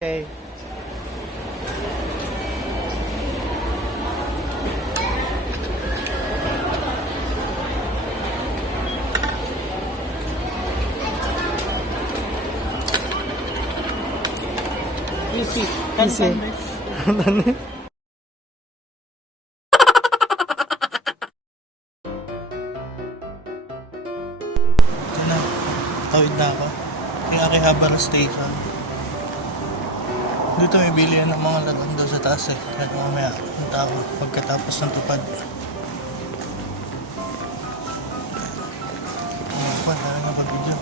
Okay. Easy. Easy. Ito na. Tawid na ako. Yung Akihabara Station. Dito may bilihan ng mga lalong doon sa taas eh. Kahit mamaya punta ako pagkatapos ng tupad. Ano talaga pag-video.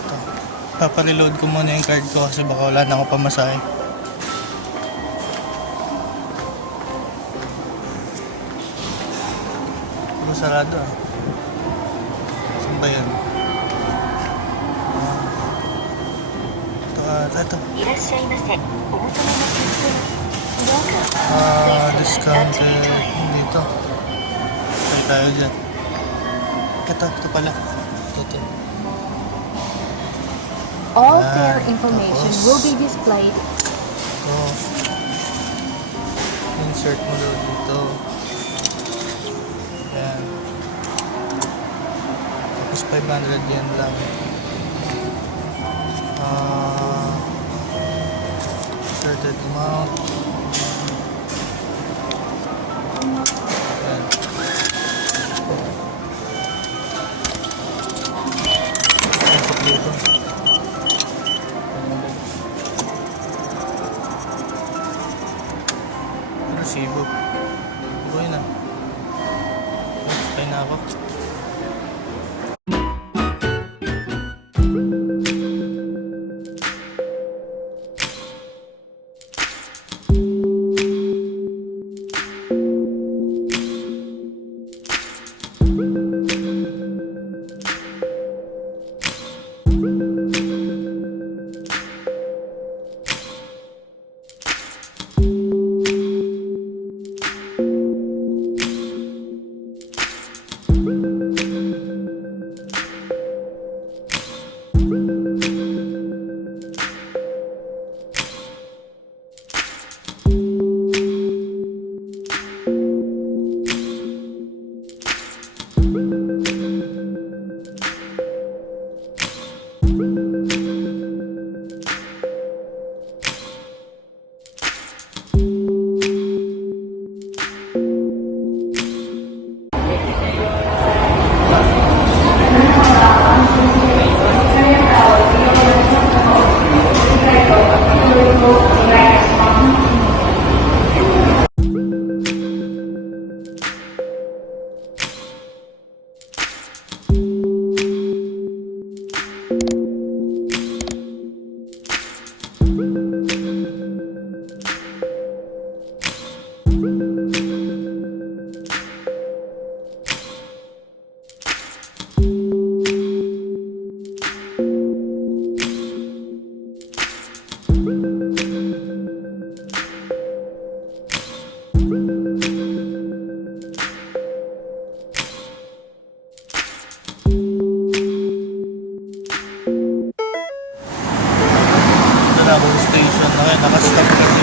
Ito. Papareload ko muna yung card ko kasi baka wala na ako pamasahe. Pero sarado ah. Saan ba yan? Ito. Discounted. Dito. Saan tayo dyan? Ito pala. Ito. All fare information will be displayed. Ito. Insert mo daw dito. Yan. Tapos 500 yen lang. Certain amount. Ayan. Pasok dito. Resibo. Buhay na. Sakay na ako. Station na kayo, nakastop kasi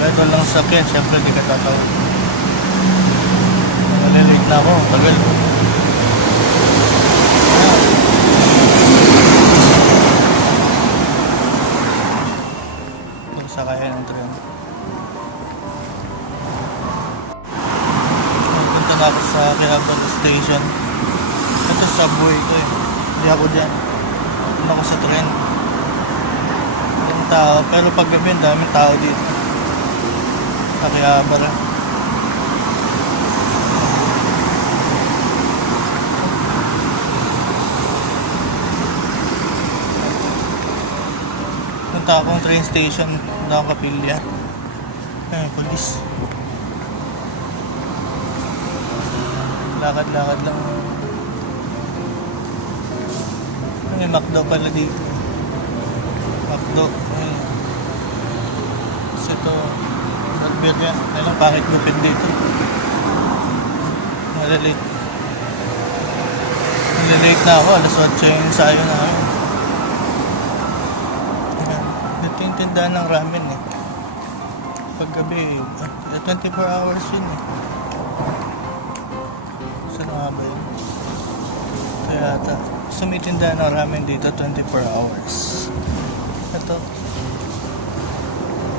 kahit walang sakyan, syempre di ka tatawag. Malilate na ako, tagal. Yung sakaya ng tren. Punta na ako sa Akihabara Station. Ito subway ko eh, hindi ako dyan. Punta ako sa tren. Tao, pero paggabi daming tao dito. Akihabara. Punta akong train station na Kapilya. Ay, polis. Lakad-lakad lang. May McDo pala dito. McDo. Kasi ito, not beer yan. Kailang pangit gupin dito. Malilate Late na ako, alas 8 yung ensayo namin. Ayan. Dito yung tindahan ng ramen eh. Paggabi, 24 hours yun eh. Saan nga ba yun? Kaya ata, sumitindahan ng ramen dito 24 hours. Ito.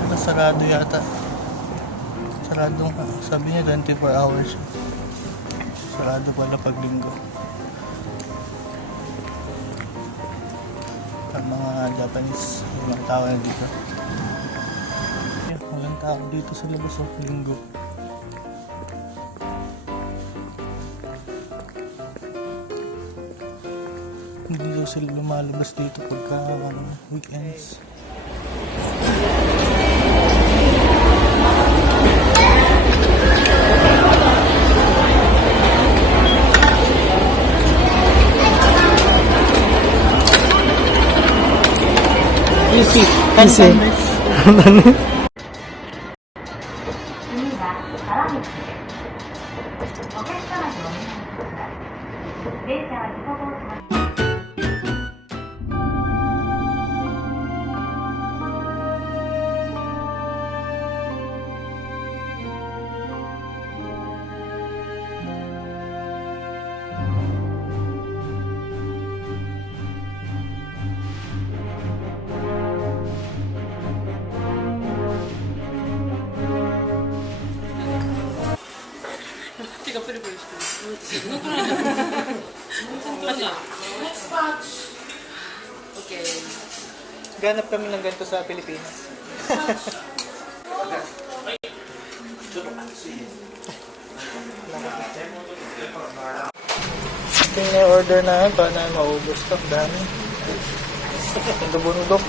Ito sarado yata. Sarado nga. Sabi niya 24 hours. Sarado pala pag linggo. Ang mga Japanese, yung mga tao na dito. Yeah, walang tao dito sa labas of linggo. Hindi daw sila lumalabas dito pagka weekends. Easy. Easy. Okay. Ganap kami ng ganito sa Pilipinas. Ito yung order na yun, paano na maubos to? Dami. Bundok-bundok.